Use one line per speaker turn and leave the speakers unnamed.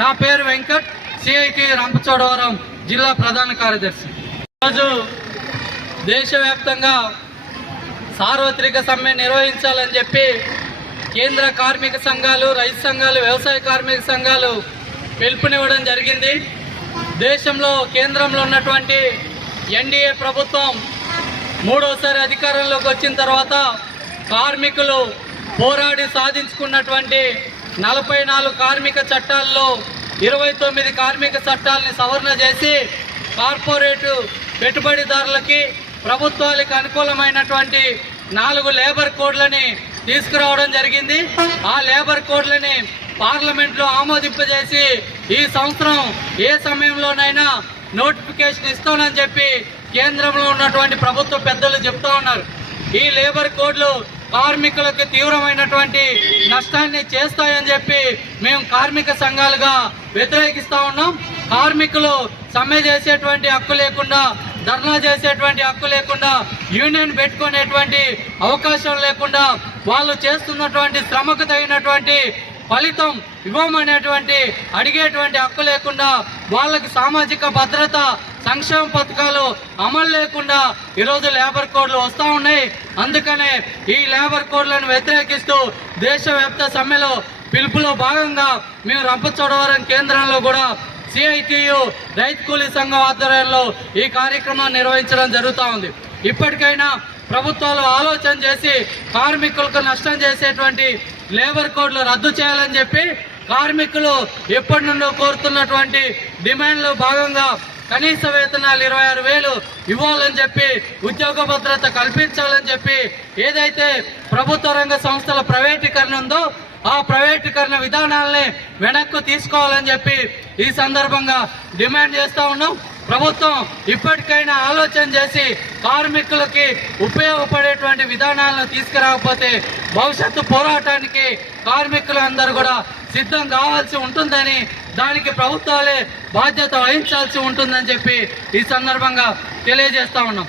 నా పేరు వెంకట్. సిఐకి రంపచోడవరం జిల్లా ప్రధాన కార్యదర్శి. ఈరోజు దేశవ్యాప్తంగా సార్వత్రిక సమ్మె నిర్వహించాలని చెప్పి కేంద్ర కార్మిక సంఘాలు రైతు సంఘాలు వ్యవసాయ కార్మిక సంఘాలు పిలుపునివ్వడం జరిగింది. దేశంలో కేంద్రంలో ఉన్నటువంటి ఎన్డీఏ ప్రభుత్వం మూడోసారి అధికారంలోకి వచ్చిన తర్వాత కార్మికులు పోరాడి సాధించుకున్నటువంటి నలభై నాలుగు కార్మిక చట్టాల్లో ఇరవై తొమ్మిది కార్మిక చట్టాలని సవరణ చేసి కార్పొరేటు పెట్టుబడిదారులకి ప్రభుత్వాలకు అనుకూలమైనటువంటి నాలుగు లేబర్ కోడ్లని తీసుకురావడం జరిగింది. ఆ లేబర్ కోడ్లని పార్లమెంట్లో ఆమోదింపజేసి ఈ సంవత్సరం ఏ సమయంలోనైనా నోటిఫికేషన్ ఇస్తానని చెప్పి కేంద్రంలో ఉన్నటువంటి ప్రభుత్వ పెద్దలు చెప్తా ఉన్నారు. ఈ లేబర్ కోడ్లు కార్మికులకు తీవ్రమైనటువంటి నష్టాన్ని చేస్తాయని చెప్పి మేము కార్మిక సంఘాలుగా వ్యతిరేకిస్తా ఉన్నాం. కార్మికులు సమ్మె చేసేటువంటి హక్కు లేకుండా ధర్నా చేసేటువంటి హక్కు లేకుండా యూనియన్ పెట్టుకునేటువంటి అవకాశం లేకుండా వాళ్ళు చేస్తున్నటువంటి శ్రమకు తగినటువంటి ఫలితం ఇవ్వమనేటువంటి అడిగేటువంటి హక్కు లేకుండా వాళ్ళకి సామాజిక భద్రత సంక్షేమ పథకాలు అమలు లేకుండా ఈరోజు లేబర్ కోడ్లు వస్తూ ఉన్నాయి. అందుకనే ఈ లేబర్ కోడ్లను వ్యతిరేకిస్తూ దేశవ్యాప్త సమ్మెలో పిలుపులో భాగంగా మేము రంపచోడవరం కేంద్రంలో కూడా సిఐటియు రైతు కూలీ సంఘం ఆధ్వర్యంలో ఈ కార్యక్రమాన్ని నిర్వహించడం జరుగుతూ ఉంది. ఇప్పటికైనా ప్రభుత్వాలు ఆలోచన చేసి కార్మికులకు నష్టం చేసేటువంటి లేబర్ కోడ్లు రద్దు చేయాలని చెప్పి కార్మికులు ఎప్పటి నుండో కోరుతున్నటువంటి డిమాండ్లో భాగంగా కనీస వేతనాలు ఇరవై ఆరు వేలు ఇవ్వాలని చెప్పి ఉద్యోగ భద్రత కల్పించాలని చెప్పి ఏదైతే ప్రభుత్వ రంగ సంస్థల ప్రైవేటీకరణ ఉందో ఆ ప్రైవేటీకరణ విధానాలని వెనక్కు తీసుకోవాలని చెప్పి ఈ సందర్భంగా డిమాండ్ చేస్తా ఉన్నాం. ప్రభుత్వం ఇప్పటికైనా ఆలోచన చేసి కార్మికులకి ఉపయోగపడేటువంటి విధానాలను తీసుకురాకపోతే భవిష్యత్తు పోరాటానికి కార్మికులు అందరూ కూడా సిద్ధం కావాల్సి ఉంటుందని దానికి ప్రభుత్వాలే బాధ్యత వహించాల్సి ఉంటుందని చెప్పి ఈ సందర్భంగా తెలియజేస్తా ఉన్నాం.